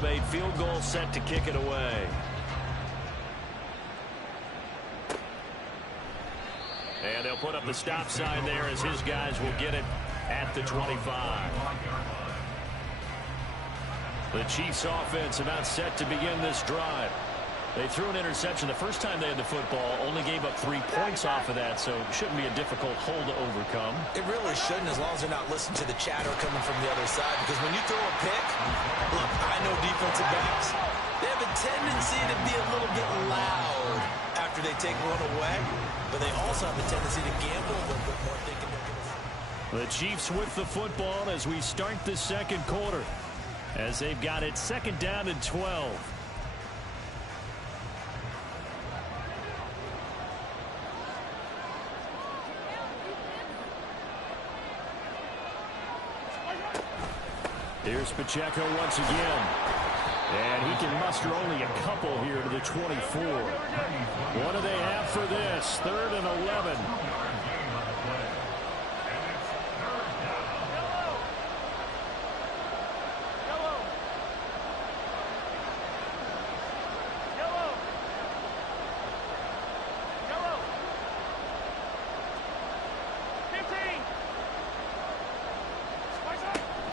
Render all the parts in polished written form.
the made field goal set to kick it away. And they'll put up the stop sign there as his guys will get it at the 25. The Chiefs offense about set to begin this drive. They threw an interception the first time they had the football, only gave up 3 points off of that, so it shouldn't be a difficult hole to overcome. It really shouldn't, as long as they're not listening to the chatter coming from the other side, because when you throw a pick, look, I know defensive backs, they have a tendency to be a little bit loud after they take one away, but they also have a tendency to gamble a little bit more, thinking they're going to... The Chiefs with the football as we start the second quarter, as they've got it second down and 12. Here's Pacheco once again. And he can muster only a couple here to the 24. What do they have for this? 3rd and 11.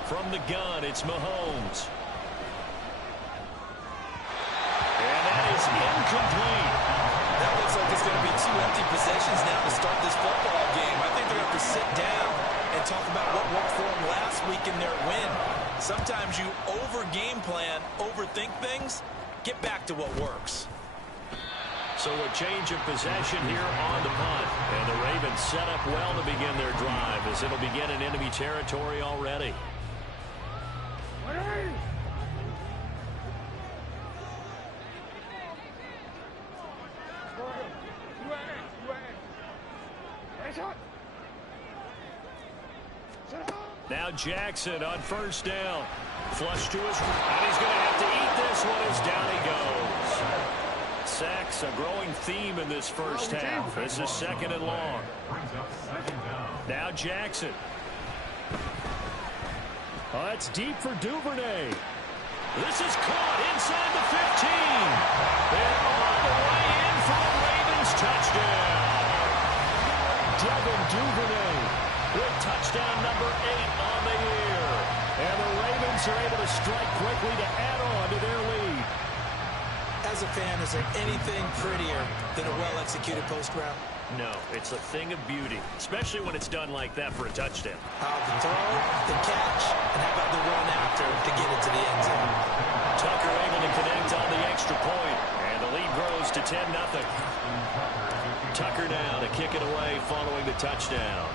From the gun, it's Mahomes. And that is incomplete. That looks like it's going to be 2 empty possessions now to start this football game. I think they're going to have to sit down and talk about what worked for them last week in their win. Sometimes you over-game plan, overthink things, get back to what works. So a change of possession here on the punt. And the Ravens set up well to begin their drive as it'll begin in enemy territory already. Now Jackson on first down. Flush to his right. And he's going to have to eat this one as down he goes. Sacks, a growing theme in this first half. This is 2nd and long. Now Jackson. Oh, it's deep for Duvernay. This is caught inside the 15. They're on the way in for the Ravens touchdown. Devin Duvernay with touchdown number 8 on the year. And the Ravens are able to strike quickly to add on to their lead. As a fan, is there anything prettier than a well-executed post route? No, it's a thing of beauty, especially when it's done like that for a touchdown. The throw, the catch, and how about the run after to get it to the end zone? Tucker able to connect on the extra point, and the lead grows to 10-0. Tucker now to kick it away following the touchdown.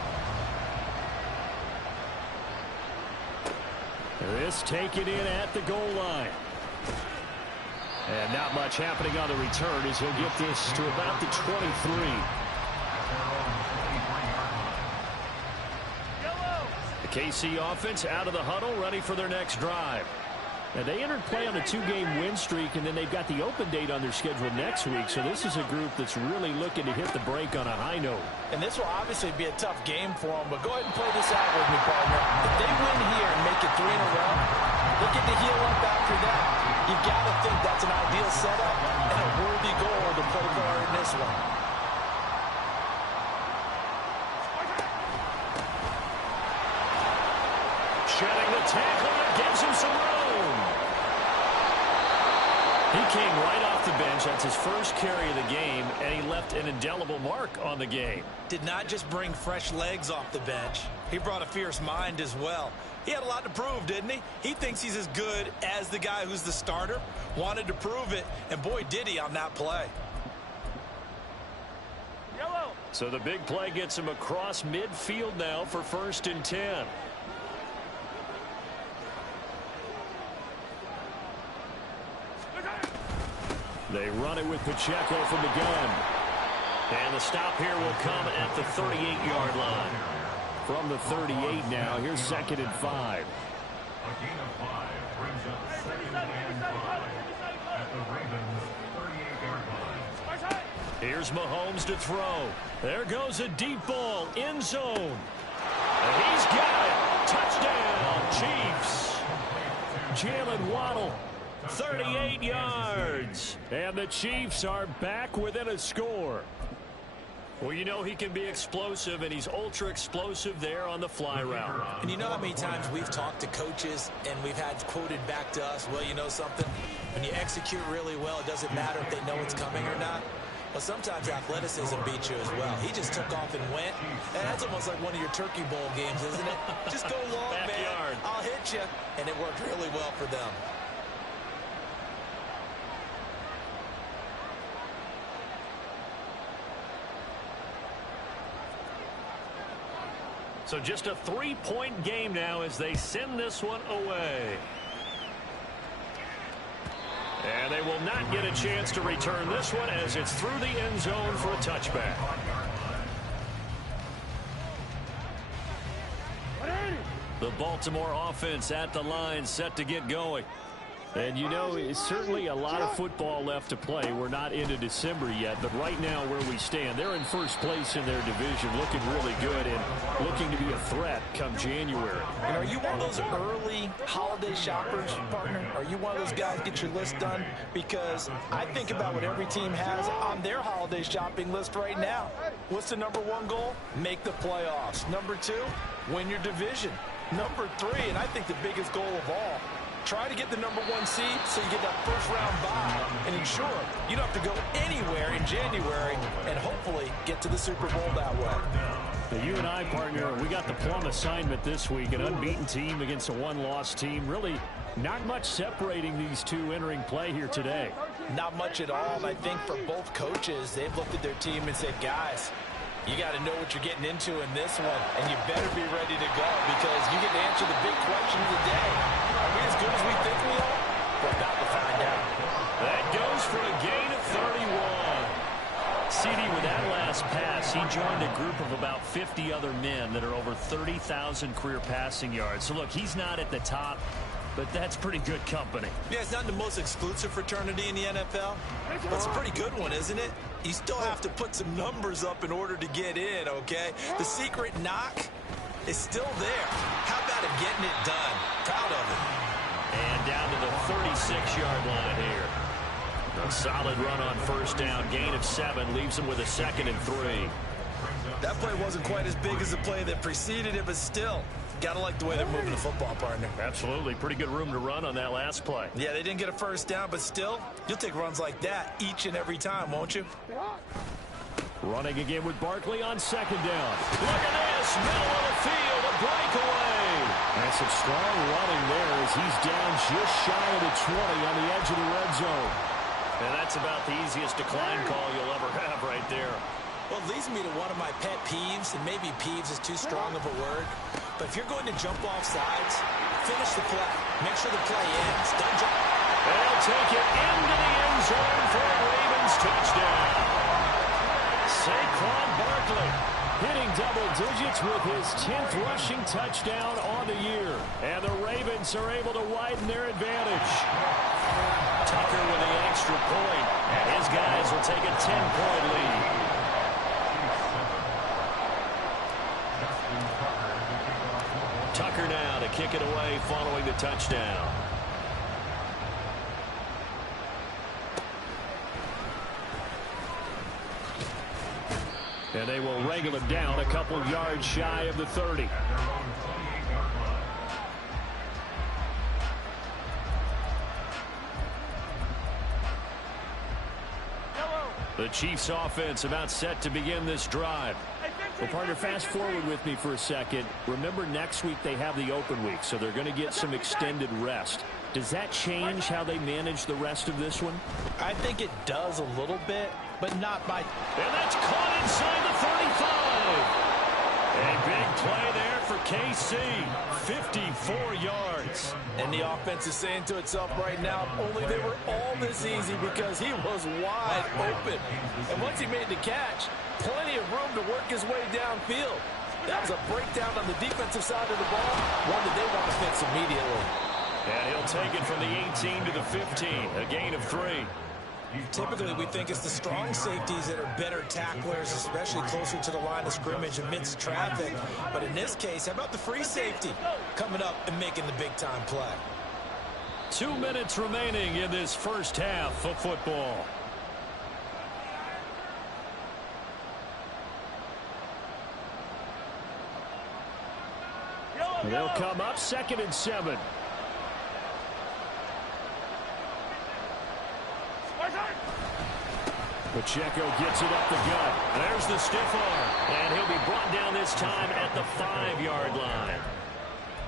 This taken in at the goal line. And not much happening on the return as he'll get this to about the 23. The KC offense out of the huddle, ready for their next drive. Now, they entered play on a 2-game win streak, and then they've got the open date on their schedule next week. So this is a group that's really looking to hit the break on a high note. And this will obviously be a tough game for them, but go ahead and play this out with me, partner. If they win here and make it 3 in a row, they get to heal up after that. You've got to think that's an ideal setup and a worthy goal to play for in this one. Shedding the tackle, and gives him some room. He came right off the bench. That's his first carry of the game, and he left an indelible mark on the game. Did not just bring fresh legs off the bench. He brought a fierce mind as well. He had a lot to prove, didn't he? He thinks he's as good as the guy who's the starter. Wanted to prove it, and boy, did he on that play. So the big play gets him across midfield now for 1st and 10. They run it with Pacheco from the gun. And the stop here will come at the 38-yard line. From the 38 now, here's 2nd and 5. A gain of 5 brings up 2nd and 5 at the Ravens' 38-yard line. Here's Mahomes to throw. There goes a deep ball, end zone. And he's got it. Touchdown, Chiefs. Jalen Waddle, 38 yards. And the Chiefs are back within a score. Well, you know he can be explosive, and he's ultra explosive there on the fly route. And you know how many times we've talked to coaches and we've had quoted back to us, well, you know something? When you execute really well, it doesn't matter if they know it's coming or not. Well, sometimes athleticism beats you as well. He just took off and went. And that's almost like one of your Turkey Bowl games, isn't it? Just go long, man. I'll hit you. And it worked really well for them. So just a 3-point game now as they send this one away. And they will not get a chance to return this one as it's through the end zone for a touchback. The Baltimore offense at the line set to get going. And you know, it's certainly a lot of football left to play. We're not into December yet, but right now where we stand, they're in first place in their division, looking really good and looking to be a threat come January. And are you one of those early holiday shoppers, partner? Are you one of those guys get your list done? Because I think about what every team has on their holiday shopping list right now. What's the #1 goal? Make the playoffs. #2, win your division. #3, and I think the biggest goal of all, try to get the #1 seed so you get that first-round bye and ensure you don't have to go anywhere in January and hopefully get to the Super Bowl that way. Now, you and I, partner, we got the plum assignment this week, an unbeaten team against a one-loss team. Really not much separating these two entering play here today. Not much at all, and I think for both coaches, they've looked at their team and said, guys, you got to know what you're getting into in this one, and you better be ready to go because you get to answer the big question of the day. Are we as good as we think we are? We're about to find out. That goes for a gain of 31. CD, with that last pass, he joined a group of about 50 other men that are over 30,000 career passing yards. So, look, he's not at the top, but that's pretty good company. Yeah, it's not the most exclusive fraternity in the NFL, but it's a pretty good one, isn't it? You still have to put some numbers up in order to get in, okay? The secret knock is still there. How about him getting it done? Proud of him. And down to the 36-yard line here. A solid run on first down. Gain of 7 leaves him with a 2nd and 3. That play wasn't quite as big as the play that preceded it, but still, got to like the way they're moving the football, partner. Absolutely. Pretty good room to run on that last play. Yeah, they didn't get a first down, but still, you'll take runs like that each and every time, won't you? Running again with Barkley on 2nd down. Look at this. Middle of the field, a breakaway. And some strong running there as he's down just shy of the 20 on the edge of the red zone. And that's about the easiest decline call you'll ever have right there. Well, it leads me to one of my pet peeves, and maybe peeves is too strong of a word, but if you're going to jump off sides, finish the play. Make sure the play ends. Don't jump. They'll take it into the end zone for a Ravens touchdown. Saquon Barkley hitting double digits with his 10th rushing touchdown on the year. And the Ravens are able to widen their advantage. Tucker with the extra point, and his guys will take a 10-point lead. Tucker now to kick it away following the touchdown. And they will wrangle him down a couple yards shy of the 30. The Chiefs offense about set to begin this drive. Well, partner, fast forward with me for a second. Remember, next week they have the open week, so they're going to get some extended rest. Does that change how they manage the rest of this one? I think it does a little bit, but not by... And that's caught inside the 35. A big play there for KC. 54 yards. And the offense is saying to itself right now, only they were all this easy because he was wide open. And once he made the catch, plenty of room to work his way downfield. That was a breakdown on the defensive side of the ball, one that they want to fix immediately. And he'll take it from the 18 to the 15, a gain of 3. Typically, we think it's the strong safeties that are better tacklers, especially closer to the line of scrimmage amidst traffic. But in this case, how about the free safety coming up and making the big-time play? 2 minutes remaining in this first half of football. They'll come up 2nd and 7. Pacheco gets it up the gut. There's the stiff arm. And he'll be brought down this time at the 5-yard line.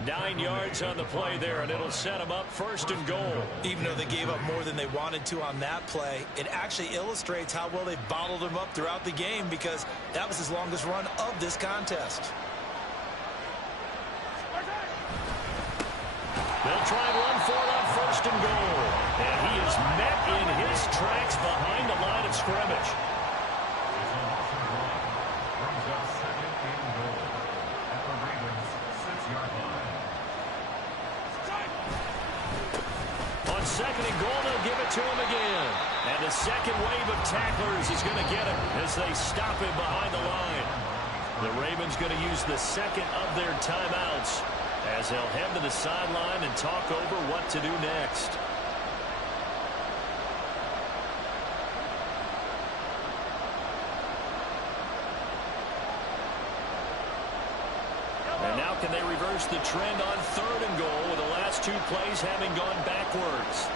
9 yards on the play there, and it'll set them up 1st and goal. Even though they gave up more than they wanted to on that play, it actually illustrates how well they bottled him up throughout the game, because that was his longest run of this contest. They'll try and run for it on 1st and goal. And he is met in his tracks behind the line of scrimmage. Brings up 2nd and goal at the Ravens' 6-yard line. On 2nd and goal, they'll give it to him again. And the second wave of tacklers is going to get him as they stop him behind the line. The Ravens going to use the second of their timeouts as they'll head to the sideline and talk over what to do next. And now can they reverse the trend on 3rd and goal with the last 2 plays having gone backwards?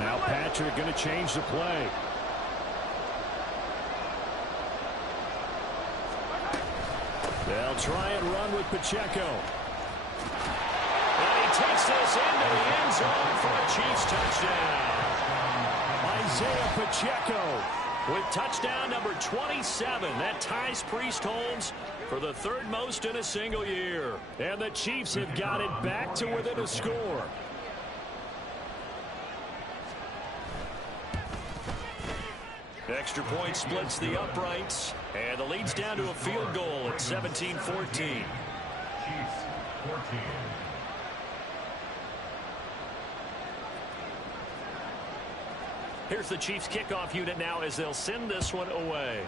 Now Patrick going to change the play. They'll try and run with Pacheco. And he takes this into the end zone for a Chiefs touchdown. Isaiah Pacheco with touchdown number 27. That ties Priest Holmes for the 3rd most in a single year. And the Chiefs have got it back to within a score. Extra point splits the uprights, and the lead's down to a field goal at 17-14. Chiefs 14. Here's the Chiefs kickoff unit now as they'll send this one away.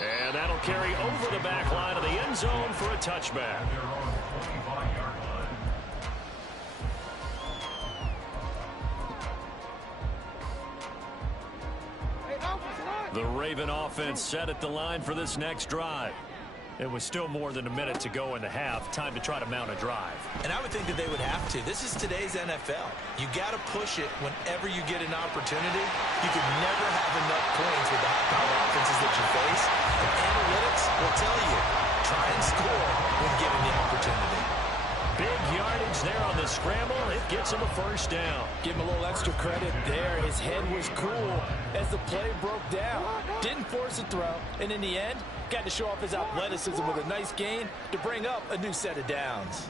And that'll carry over the back line of the end zone for a touchback. They're on 25-yard line. The Raven offense set at the line for this next drive. It was still more than a minute to go in the half. Time to try to mount a drive. And I would think that they would have to. This is today's NFL. You got to push it whenever you get an opportunity. You can never have enough points with the high-power offenses that you face. And analytics will tell you, try and score when given the opportunity. Big yardage there on the scramble. It gets him a 1st down. Give him a little extra credit there. His head was cool as the play broke down. Didn't force a throw, and in the end, got to show off his athleticism with a nice gain to bring up a new set of downs.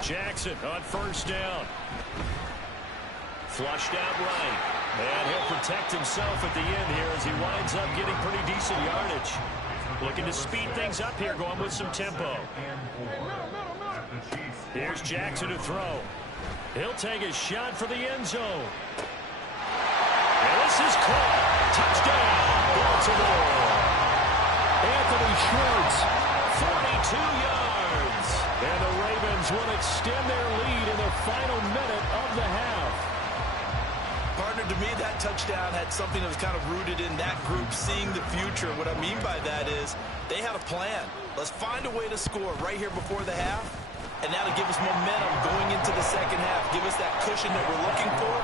Jackson on 1st down. Flushed out right. And he'll protect himself at the end here as he winds up getting pretty decent yardage. Looking to speed things up here, going with some tempo. Here's Jackson to throw. He'll take a shot for the end zone. And this is caught. Touchdown, Baltimore. Anthony Schwartz, 42 yards. And the Ravens will extend their lead in the final minute of the half. Partner, to me, that touchdown had something that was kind of rooted in that group seeing the future. What I mean by that is they had a plan. Let's find a way to score right here before the half. And now to give us momentum going into the second half, give us that cushion that we're looking for.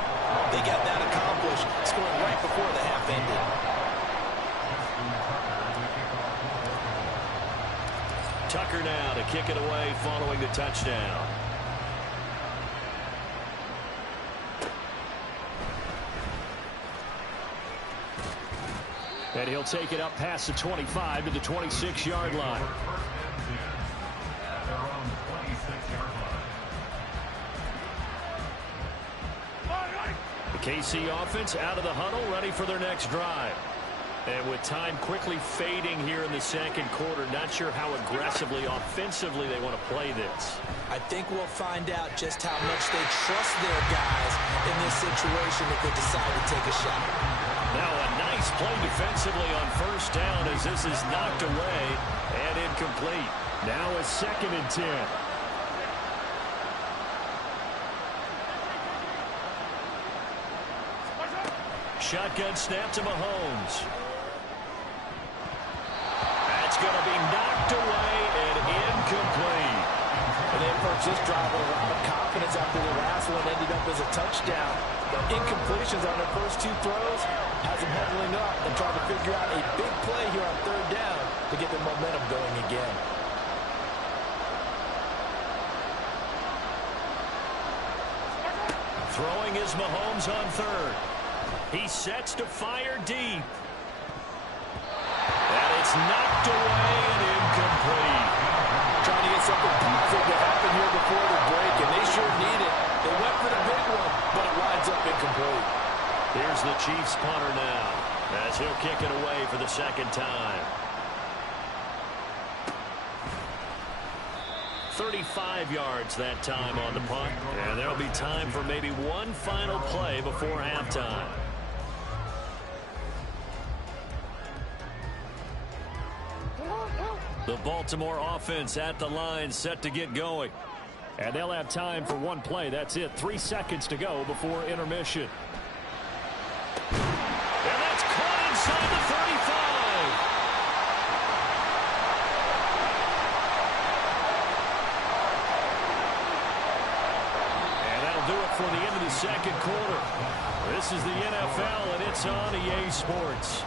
They got that accomplished, scoring right before the half ended. Tucker now to kick it away following the touchdown. And he'll take it up past the 25 to the 26-yard line. The KC offense out of the huddle, ready for their next drive. And with time quickly fading here in the second quarter, not sure how aggressively, offensively they want to play this. I think we'll find out just how much they trust their guys in this situation if they decide to take a shot. Now a nice play defensively on first down as this is knocked away and incomplete. Now a 2nd and 10. Shotgun snap to Mahomes. That's going to be knocked away and incomplete. And they approached this drive with a lot of confidence after the last one ended up as a touchdown. The incompletions on their first 2 throws has them huddling up and trying to figure out a big play here on 3rd down to get their momentum going again. Throwing is Mahomes on 3rd. He sets to fire deep. And it's knocked away and incomplete. Trying to get something positive to happen here before the break, and they sure need it. They went for the big one, but it winds up incomplete. Here's the Chiefs punter now, as he'll kick it away for the 2nd time. 35 yards that time on the punt, and there'll be time for maybe one final play before halftime. The Baltimore offense at the line, set to get going. And they'll have time for one play. That's it. 3 seconds to go before intermission. And that's caught inside the 35. And that'll do it for the end of the second quarter. This is the NFL, and it's on EA Sports.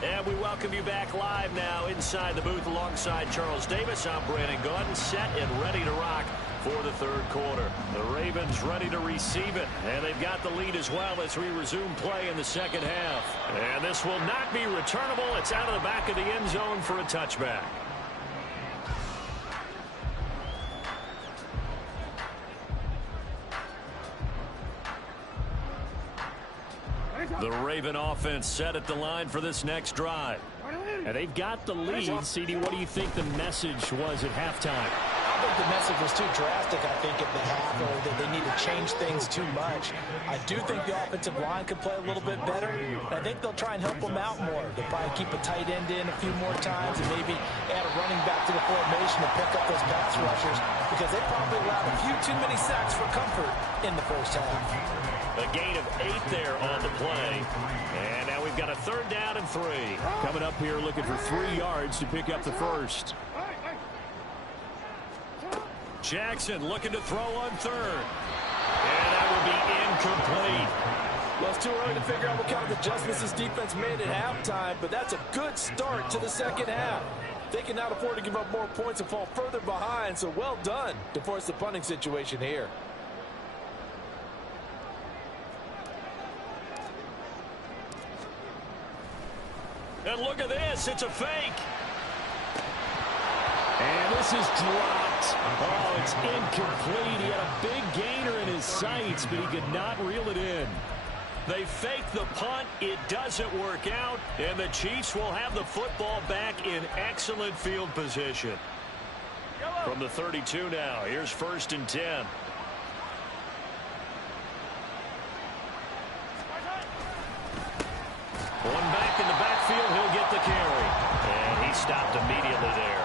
And we welcome you back live now inside the booth alongside Charles Davis. I'm Brandon Gaudin, set and ready to rock for the 3rd quarter. The Ravens ready to receive it, and they've got the lead as well as we resume play in the 2nd half. And this will not be returnable. It's out of the back of the end zone for a touchback. The Raven offense set at the line for this next drive. And they've got the lead. CD, what do you think the message was at halftime? I think the message was too drastic, I think, at the half, or that they need to change things too much. I do think the offensive line could play a little bit better. I think they'll try and help them out more. They'll probably keep a tight end in a few more times and maybe add a running back to the formation to pick up those pass rushers, because they probably allowed a few too many sacks for comfort in the first half. A gain of 8 there on the play. And now we've got a 3rd down and 3. Coming up here looking for 3 yards to pick up the first. Jackson looking to throw on 3rd. And that will be incomplete. Well, it's too early to figure out what kind of adjustments this defense made at halftime, but that's a good start to the 2nd half. They can now afford to give up more points and fall further behind, so well done to force the punting situation here. And look at this. It's a fake. And this is dropped. Oh, it's incomplete. He had a big gainer in his sights, but he could not reel it in. They fake the punt. It doesn't work out. And the Chiefs will have the football back in excellent field position. From the 32 now. Here's 1st and 10. One back in the backfield, he'll get the carry. And he stopped immediately there.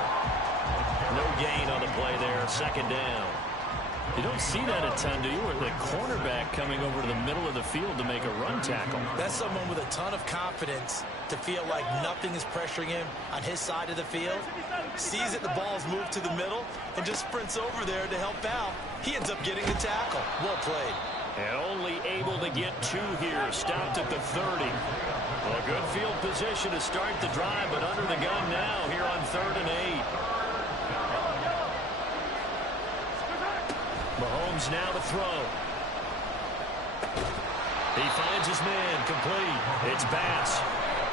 No gain on the play there, 2nd down. You don't see that a ton, do you? Where the cornerback coming over to the middle of the field to make a run tackle. That's someone with a ton of confidence to feel like nothing is pressuring him on his side of the field. Sees that the ball's moved to the middle and just sprints over there to help out. He ends up getting the tackle. Well played. And only able to get 2 here. Stopped at the 30. Well, good field position to start the drive, but under the gun now here on 3rd and 8. Mahomes now to throw. He finds his man, complete. It's Bass.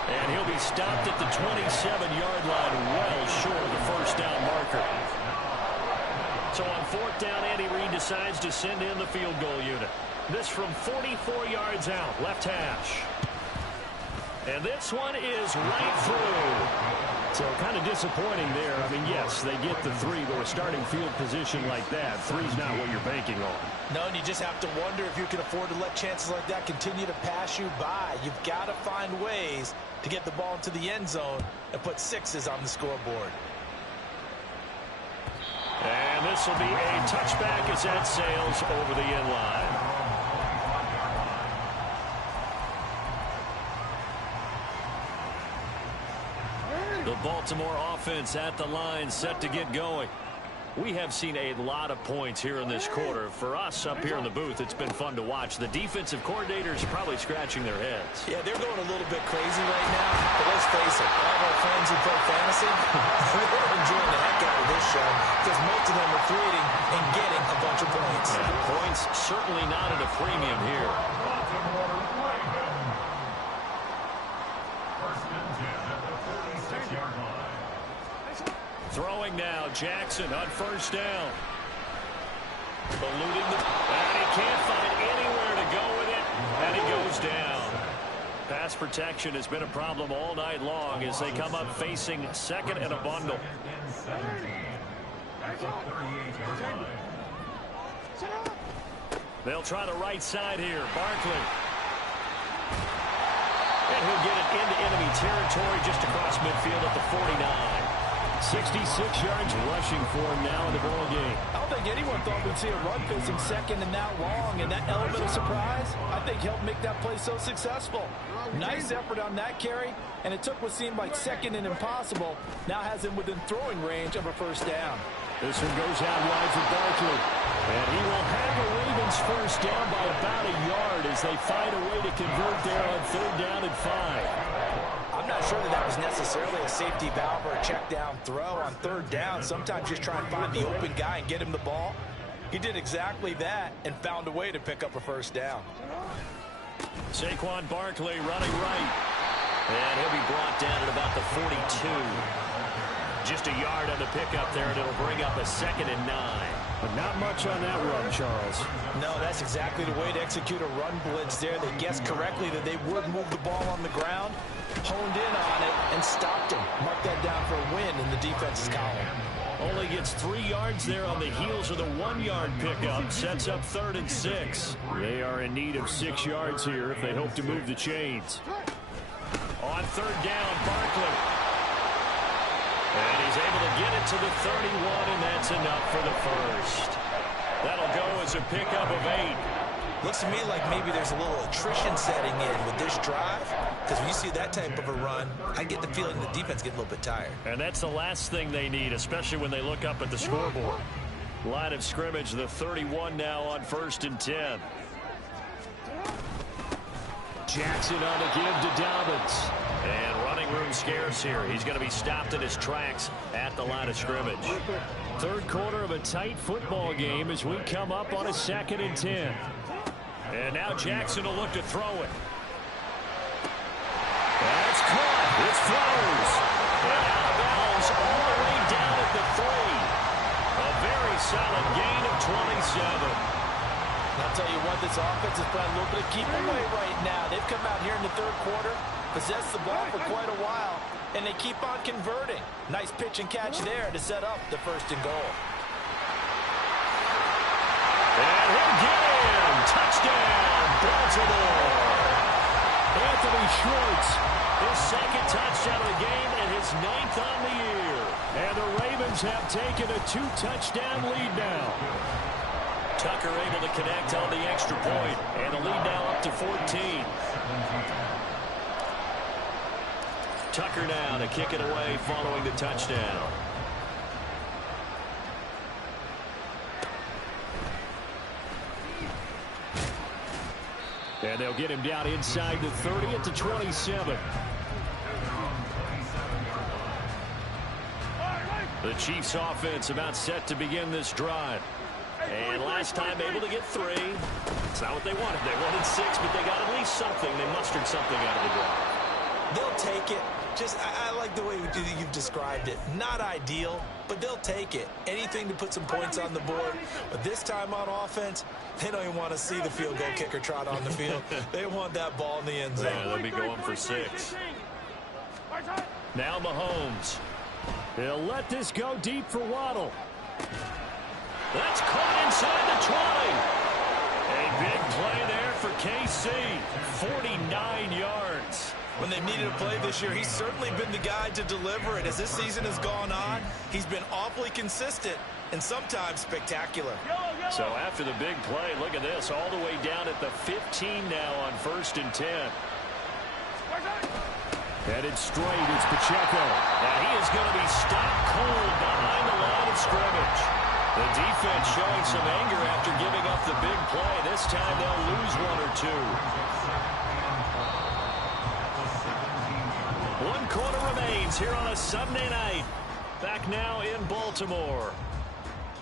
And he'll be stopped at the 27-yard line, well short of the 1st down marker. So on fourth down, Andy Reid decides to send in the field goal unit. This from 44 yards out, left hash. And this one is right through. So kind of disappointing there. I mean, yes, they get the 3, but with starting field position like that, 3's not what you're banking on. No, and you just have to wonder if you can afford to let chances like that continue to pass you by. You've got to find ways to get the ball into the end zone and put 6s on the scoreboard. And this will be a touchback as that sails over the end line. The Baltimore offense at the line, set to get going. We have seen a lot of points here in this quarter. For us up here in the booth, it's been fun to watch. The defensive coordinators probably scratching their heads. Yeah, they're going a little bit crazy right now. But let's face it, all of our friends who play fantasy, they're enjoying the heck out of this show because most of them are creating and getting a bunch of points. And points certainly not at a premium here. Throwing now, Jackson on first down. Eluding and he can't find anywhere to go with it, and he goes down. Pass protection has been a problem all night long as they come up facing second and a bundle. They'll try the right side here. Barkley. And he'll get it into enemy territory just across midfield at the 49. 66 yards rushing for him now in the ball game. I don't think anyone thought we'd see a run facing second and that long, and that element of surprise, I think, helped make that play so successful. Nice effort on that carry, and it took what seemed like second and impossible, now has him within throwing range of a first down. This one goes out wide for Barkley, and he will have the Ravens first down by about a yard as they find a way to convert there on third down and 5. I'm not sure that was necessarily a safety valve or a check down throw on third down. Sometimes just try and find the open guy and get him the ball. He did exactly that and found a way to pick up a first down. Saquon Barkley running right. And he'll be brought down at about the 42. Just a yard on the pickup there, and it'll bring up a 2nd and 9. But not much on that run, Charles. No, that's exactly the way to execute a run blitz there. They guessed correctly that they would move the ball on the ground, honed in on it, and stopped him. Mark that down for a win in the defense's column. Only gets 3 yards there on the heels of the 1-yard pickup. Sets up 3rd and 6. They are in need of 6 yards here if they hope to move the chains. On third down, Barkley. And he's able to get it to the 31, and that's enough for the first. That'll go as a pickup of 8. Looks to me like maybe there's a little attrition setting in with this drive, because when you see that type of a run, I get the feeling the defense gets a little bit tired. And that's the last thing they need, especially when they look up at the scoreboard. Line of scrimmage, the 31 now on 1st and 10. Jackson on the give to Dobbins. And running room scarce here. He's going to be stopped in his tracks at the line of scrimmage. Third quarter of a tight football game as we come up on a 2nd and 10. And now Jackson will look to throw it. That's caught. It's throws. And out of bounds all the way down at the 3. A very solid gain of 27. I'll tell you what, this offense is playing a little bit of keep away right now. They've come out here in the third quarter, possessed the ball for quite a while, and they keep on converting. Nice pitch and catch there to set up the 1st and goal. And he'll get in. Touchdown, Baltimore. Anthony Schwartz, his 2nd touchdown of the game and his 9th on the year. And the Ravens have taken a 2-touchdown lead now. Tucker able to connect on the extra point, and the lead now up to 14. Tucker now to kick it away following the touchdown. And they'll get him down inside the 30 at the 27. The Chiefs offense about set to begin this drive. And last time able to get 3. It's not what they wanted. They wanted 6, but they got at least something. They mustered something out of the drive. They'll take it. I like the way you've described it. Not ideal, but they'll take it. Anything to put some points on the board. But this time on offense, they don't even want to see the field goal kicker trot on the field. They want that ball in the end zone. Yeah, they'll be going for 6. Now Mahomes. He'll let this go deep for Waddle. That's caught inside the 20. A big play there for KC. 49 yards. When they've needed a play this year, he's certainly been the guy to deliver it. As this season has gone on, he's been awfully consistent and sometimes spectacular. So after the big play, look at this, all the way down at the 15 now on 1st and 10. Headed straight, it's Pacheco. And he is going to be stopped cold behind the line of scrimmage. The defense showing some anger after giving up the big play. This time they'll lose 1 or 2. 1 quarter remains here on a Sunday night. Back now in Baltimore.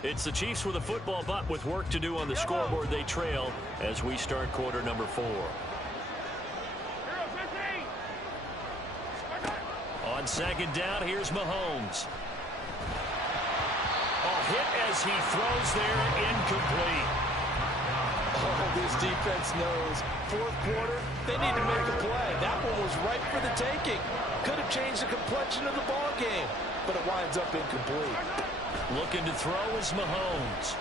It's the Chiefs with a football, but with work to do on the scoreboard, they trail as we start quarter number 4. On 2nd down, here's Mahomes. A hit as he throws there, incomplete. Oh, this defense knows. 4th quarter, they need to make a play. That one was right for the taking. Could have changed the complexion of the ball game, but it winds up incomplete. Looking to throw is Mahomes.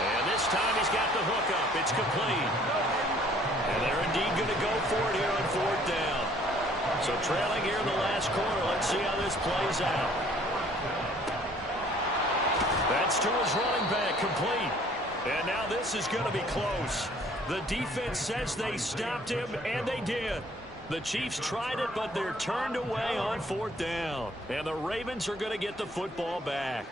And this time he's got the hook up. It's complete. And they're indeed going to go for it here on 4th down. So trailing here in the last quarter. Let's see how this plays out. That's to his running back, complete. And now this is going to be close. The defense says they stopped him, and they did. The Chiefs tried it, but they're turned away on 4th down. And the Ravens are going to get the football back.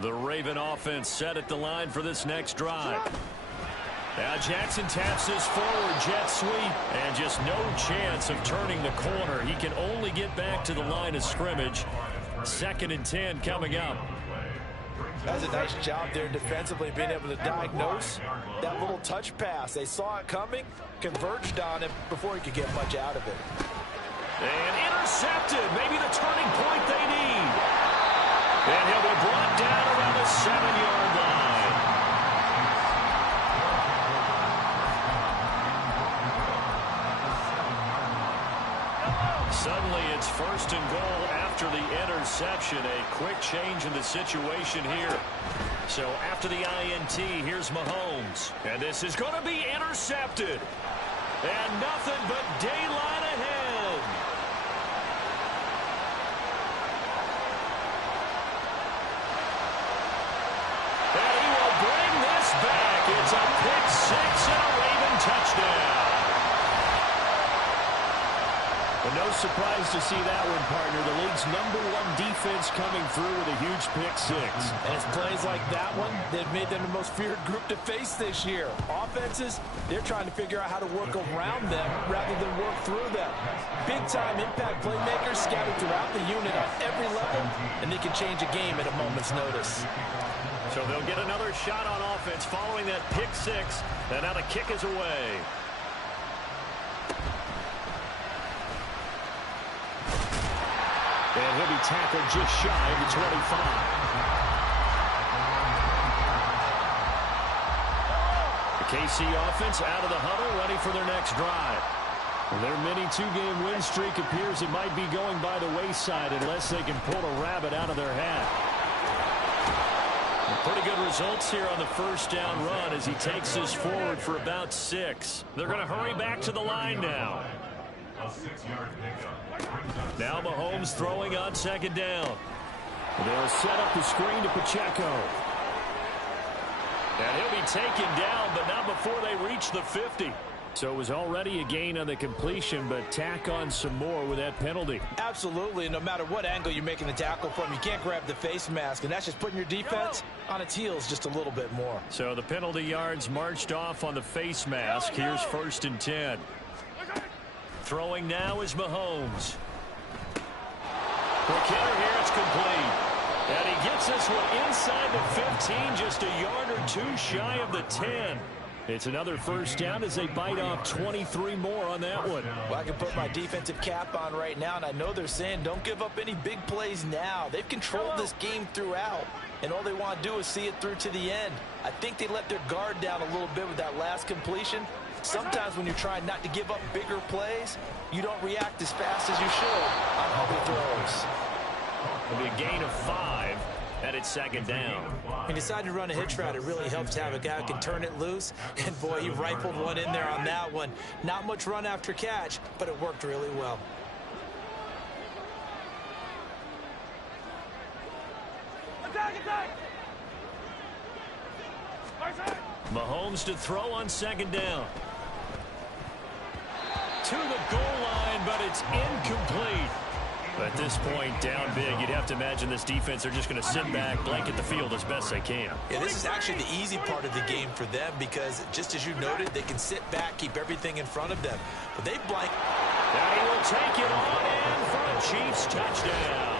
The Raven offense set at the line for this next drive. Now Jackson taps this forward jet sweep, and just no chance of turning the corner. He can only get back to the line of scrimmage. 2nd and 10 coming up. That's a nice job there defensively, being able to diagnose that little touch pass. They saw it coming, converged on it before he could get much out of it. And intercepted, maybe the turning point they need. And he'll be brought down around the 7-yard line. Suddenly it's 1st and goal after the interception. A quick change in the situation here. So after the INT, here's Mahomes. And this is going to be intercepted. And nothing but daylight ahead. And he will bring this back. It's a pick 6 and a Raven touchdown. But no surprise to see that one, partner. The league's #1 defense coming through with a huge pick 6. And it's plays like that one that made them the most feared group to face this year. Offenses, they're trying to figure out how to work around them rather than work through them. Big-time impact playmakers scattered throughout the unit on every level, and they can change a game at a moment's notice. So they'll get another shot on offense following that pick 6. And now the kick is away. And he'll be tackled just shy of the 25. The KC offense out of the huddle, ready for their next drive. Their mini 2-game win streak appears it might be going by the wayside unless they can pull a rabbit out of their hat. Pretty good results here on the 1st down run as he takes this forward for about 6. They're going to hurry back to the line now. A 6-yard pickup. Now Mahomes throwing on 2nd down. They'll set up the screen to Pacheco. And he'll be taken down, but not before they reach the 50. So it was already a gain on the completion, but tack on some more with that penalty. Absolutely. No matter what angle you're making the tackle from, you can't grab the face mask, and that's just putting your defense on its heels just a little bit more. So the penalty yards marched off on the face mask. Here's 1st and 10. Throwing now is Mahomes. Quick hitter here, it's complete. And he gets this one inside the 15, just a yard or 2 shy of the 10. It's another first down as they bite off 23 more on that one. Well, I can put my defensive cap on right now, and I know they're saying don't give up any big plays now. They've controlled this game throughout, and all they want to do is see it through to the end. I think they let their guard down a little bit with that last completion. Sometimes when you're trying not to give up bigger plays, you don't react as fast as you should on other throws. It'll be a gain of 5. And it's second down. He decided to run a hitch route. It really helps to have a guy who can turn it loose. And, boy, he rifled one in there on that one. Not much run after catch, but it worked really well. Mahomes to throw on second down. To the goal line, but it's incomplete. At this point, down big, you'd have to imagine this defense are just going to sit back, blanket the field as best they can. Yeah, this is actually the easy part of the game for them because, just as you noted, they can sit back, keep everything in front of them. But they blank. And he will take it on in for a Chiefs touchdown.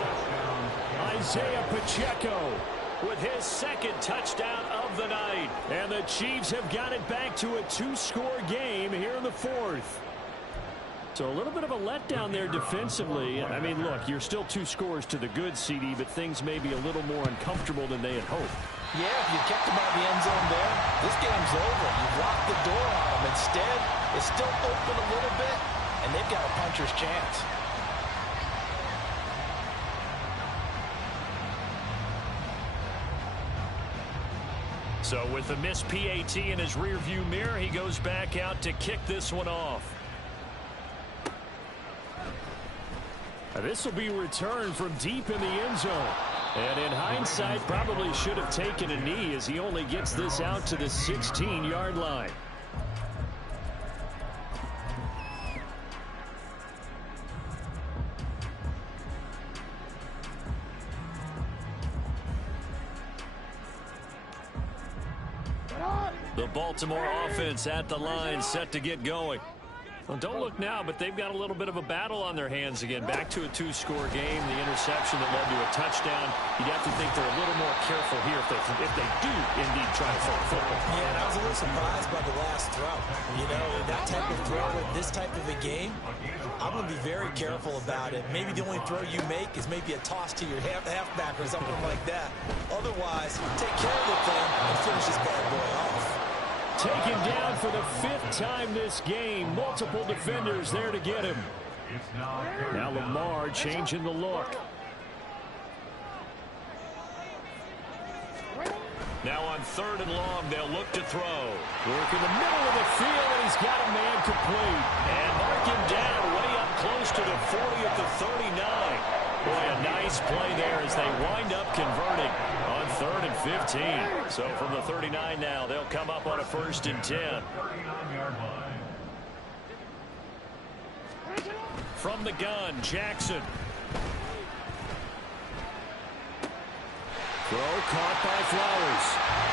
Isaiah Pacheco with his second touchdown of the night. And the Chiefs have got it back to a 2-score game here in the fourth. So a little bit of a letdown there defensively. I mean, look, you're still 2 scores to the good, CD, but things may be a little more uncomfortable than they had hoped. Yeah, if you kept them out of the end zone there, this game's over. You've locked the door on them. Instead, it's still open a little bit, and they've got a puncher's chance. So with the missed PAT in his rearview mirror, he goes back out to kick this one off. This will be returned from deep in the end zone. And in hindsight, probably should have taken a knee as he only gets this out to the 16-yard line. The Baltimore offense at the line, set to get going. Well, don't look now, but they've got a little bit of a battle on their hands again. Back to a 2-score game. The interception that led to a touchdown. You'd have to think they're a little more careful here if they do indeed try to throw the football. Yeah, and I was a little surprised by the last throw. You know, that type of throw in this type of a game, I'm going to be very careful about it. Maybe the only throw you make is maybe a toss to your halfback or something like that. Otherwise, take care of the thing and finish this bad boy off. Taken down for the 5th time this game. Multiple defenders there to get him. Now Lamar changing the look. Now on 3rd and long, they'll look to throw. Work in the middle of the field, and he's got a man complete. And mark him down way up close to the 40 at the 39. Boy, a nice play there as they wind up converting on 3rd and 15. So from the 39 now, they'll come up on a 1st and 10. From the gun, Jackson. Throw caught by Flowers.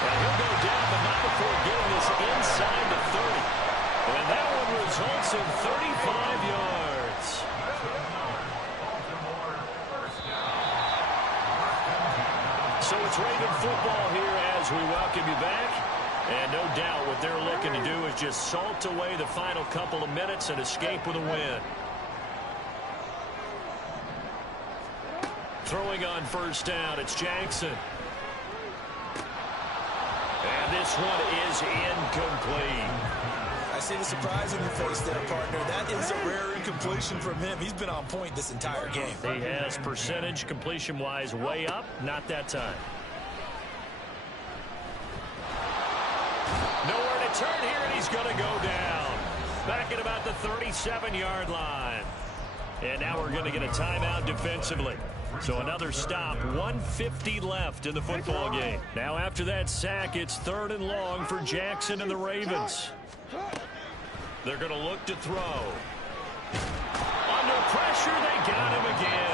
And he'll go down, but not before getting this inside the 30. And that one results in 35 yards. So it's Raven football here as we welcome you back. And no doubt what they're looking to do is just salt away the final couple of minutes and escape with a win. Throwing on 1st down, it's Jackson. And this one is incomplete. I see the surprise in your face there, partner. That is a rare incompletion from him. He's been on point this entire game. He has percentage completion-wise way up, not that time. Nowhere to turn here, and he's going to go down. Back at about the 37-yard line. And now we're going to get a timeout defensively. So another stop, 1:50 left in the football game. Now after that sack, it's 3rd and long for Jackson and the Ravens. They're going to look to throw. Under pressure, they got him again.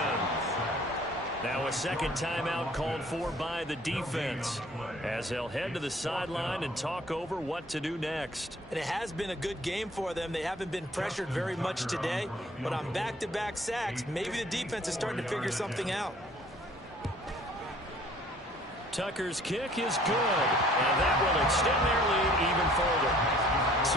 Now a second timeout called for by the defense as they'll head to the sideline and talk over what to do next. And it has been a good game for them. They haven't been pressured very much today, but on back-to-back sacks, maybe the defense is starting to figure something out. Tucker's kick is good, and that will extend their lead even further.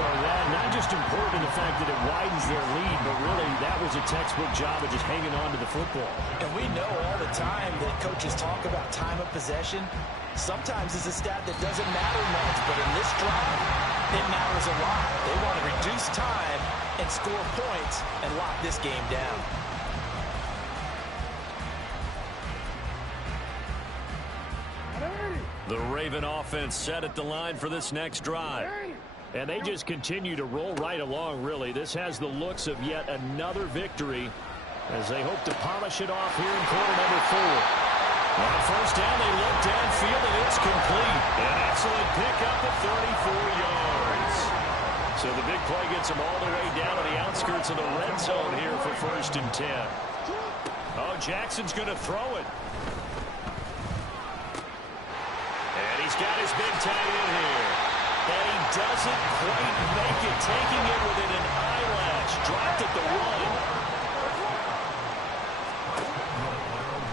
So that not just important in the fact that it widens their lead, but really that was a textbook job of just hanging on to the football. And we know all the time that coaches talk about time of possession. Sometimes it's a stat that doesn't matter much, but in this drive, it matters a lot. They want to reduce time and score points and lock this game down. The Raven offense set at the line for this next drive. And they just continue to roll right along, really. This has the looks of yet another victory as they hope to polish it off here in quarter number 4. On first down, they look downfield, and it's complete. An excellent pickup of 34 yards. So the big play gets them all the way down to the outskirts of the red zone here for 1st and 10. Oh, Jackson's going to throw it. And he's got his big tight end here. And he doesn't quite make it, taking it within an eyelash. Dropped at the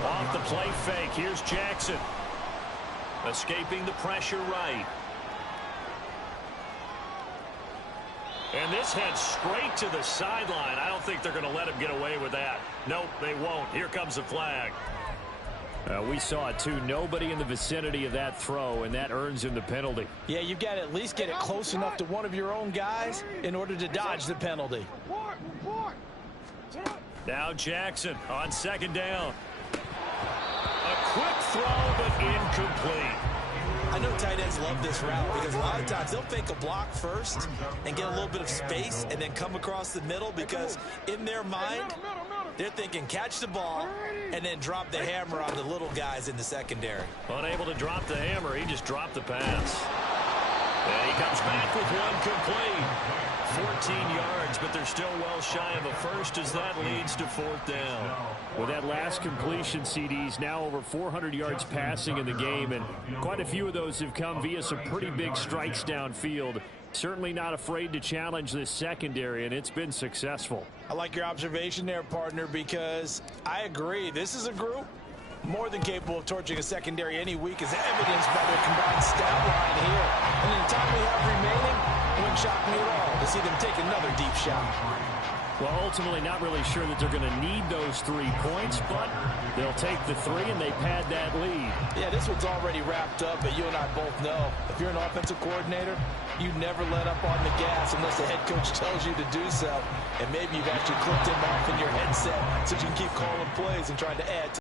1. Off the play fake, here's Jackson. Escaping the pressure right. And this heads straight to the sideline. I don't think they're going to let him get away with that. Nope, they won't. Here comes the flag. We saw it, too. Nobody in the vicinity of that throw, and that earns him the penalty. Yeah, you've got to at least get it close enough to one of your own guys in order to dodge the penalty. Now Jackson on 2nd down. A quick throw, but incomplete. I know tight ends love this route because a lot of times they'll fake a block first and get a little bit of space and then come across the middle because in their mind, they're thinking catch the ball and then drop the hammer on the little guys in the secondary. Unable to drop the hammer, he just dropped the pass. And he comes back with one complete. 14 yards, but they're still well shy of a first as that leads to 4th down. With that last completion, CD's now over 400 yards passing in the game, and quite a few of those have come via some pretty big strikes downfield. Certainly not afraid to challenge this secondary, and it's been successful. I like your observation there, partner, because I agree. This is a group more than capable of torching a secondary any week, as evidenced by their combined stat line here. And in the time we have remaining, it wouldn't shock me at all to see them take another deep shot. Well, ultimately not really sure that they're going to need those 3 points, but they'll take the 3 and they pad that lead. Yeah, this one's already wrapped up, but you and I both know if you're an offensive coordinator, you never let up on the gas unless the head coach tells you to do so. And maybe you've actually clipped him off in your headset so you can keep calling plays and trying to add to